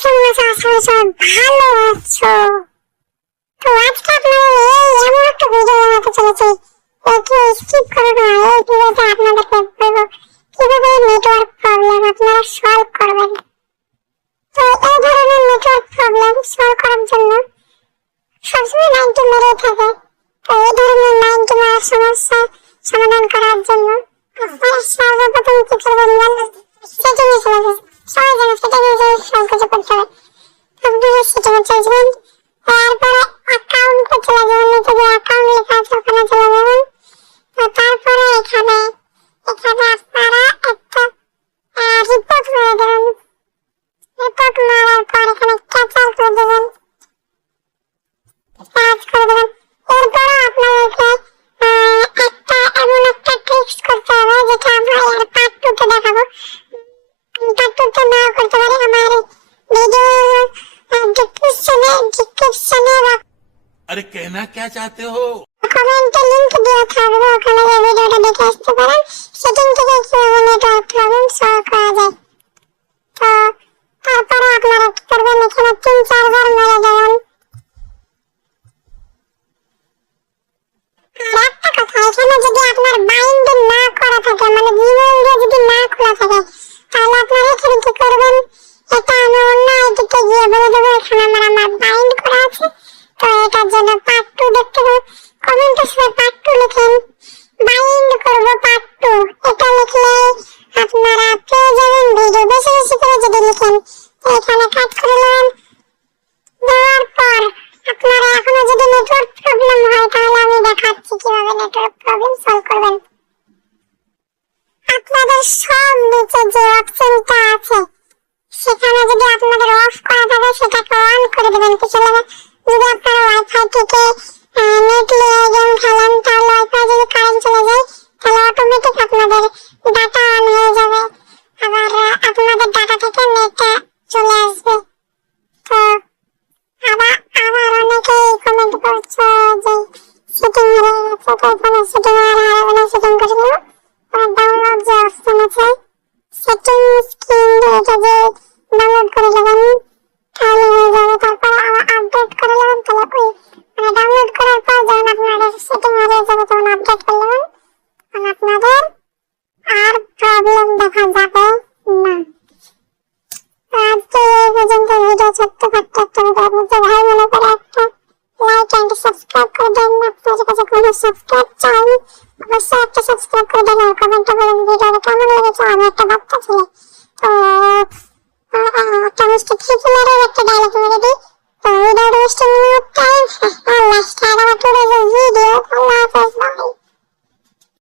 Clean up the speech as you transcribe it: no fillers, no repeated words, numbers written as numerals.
কেমন আছো? আশা করি সবাই ভালো আছো। তো আজকে আপনাদের এমন একটা ভিডিও বানাতে চলেছি, একটু স্কিপ করো না। এই ভিডিওতে আপনাদেরকে বলবো কিভাবে নেটওয়ার্ক প্রবলেম আপনারা সলভ করবেন। তো এই ধরনের নেটওয়ার্ক প্রবলেম সলভ করার জন্য সবসময় 90 মেরে থাকে। তো এই ধরনের 90 মারার সমস্যা সমাধান করার জন্য আপনারা সর্বপ্রথম কি করবেন জানেন? সেটিংয়ে চলে যাবেন। সবাই জানে সেটিংয়ে যে সব কিছু করতে হবে। আপনারা সেটিংয়ে চলে যাবেন, তারপরে অ্যাকাউন্টে চলে যাবেন, নিচে যে অ্যাকাউন্ট লেখা আছে ওখানে চলে যাবেন। তো তারপরে এখানে আপনারা একটা রিপোর্ট মেরে দেবেন। রিপোর্ট মারার পর এখানে ক্যাপচার করে দেবেন, সার্চ করে দেবেন। এরপরে আপনাদেরকে এমন একটা ট্রিক্স করতে হবে যেটা আমরা এর পার্ট 2 তে দেখাবো। পার্ট 2 তে নাও করতে পারি, আমার ভিডিও ডিসক্রিপশনে अरे कहना क्या चाहते हो? কমেন্টে লিংক দেওয়া থাকবে, ওখানে এই ভিডিওটা দেখে আসতে পারেন। সেটিং থেকে কিভাবে নেটওয়ার্ক প্রবলেম সলভ করা যায়। তো তারপরে আপনারা কি করবেন, এখানে 3-4 বার মেরে দেবেন। আর একটা কথা, এখানে যদি আপনার বাইন্ড না করা থাকে, মানে জিমেইলটা যদি না খোলা থাকে, তাহলে আপনারা এখানে কি করবেন, এটা আমি অন্য আইডিতে গিয়ে বলে দেবো এখানে আমার বাইন্ড করা আছে। তো এটার জন্য পার্ট 2 দেখতে হবে। কমেন্টে সবাই পার্ট 2 লিখেন, বাইন্ড করব পার্ট 2 এটা লিখলে আপনারা পেয়ে যাবেন ভিডিও। বেশি বেশি করে যদি লিখেন, তো এখানে কাট করে নেবেন। দেওয়ার পর আপনারা এখনো যদি নেটওয়ার্ক প্রবলেম হয়, তাহলে আমি দেখাচ্ছি কিভাবে নেটওয়ার্ক প্রবলেম সলভ করবেন। আপনাদের সব নিচে যে অপশনটা আছে সেখানে যদি আপনাদের অফ করা থাকে সেটাকে অন করে দেবেন। কিছু লাগে যদি আপনারা ওয়াইফাই থেকে নেট নিয়ে গেম খেলেন, তাহলে ওয়াইফাই যদি কারেন্ট চলে যায় তাহলে অটোমেটিক আপনাদের ডাটা অন হয়ে যাবে, আবার আপনাদের ডাটা থেকে নেটটা চলে আসবে। তো আবার অনেকেই কমেন্ট করছো যে সেটিং হয়ে গেছে, তো এখানে সেটিং সেটিং করে দেবো। ডাউনলোড যে অপশন আছে সেটিং স্ক্রিন এটা যে ডাউনলোড করে নেবেন তাহলে হয়ে যাবে। তারপর আপডেট করে নেবেন, তাহলে ওই ডাউনলোড করার পর যখন আপনাদের সেটিং হয়ে যাবে তখন আপডেট করে নেবেন, তখন আপনাদের আর প্রবলেম দেখা যাবে না। আজকে এই পর্যন্ত ভিডিও ছোট্ট খাট্ট একটা ভিডিও। আপনাদের ভাই মনে করে একটা লাইক এন্ড সাবস্ক্রাইব করে দেন। আপনাদের কাছে কোনো সাবস্ক্রাইব চাই, অবশ্যই একটা সাবস্ক্রাইব করে দেন। আর কমেন্টে বলুন ভিডিওটা কেমন লেগেছে। আমি একটা বাচ্চা ছেলে, তো একটা মিষ্টি খিচুড়ি একটা ডায়লগ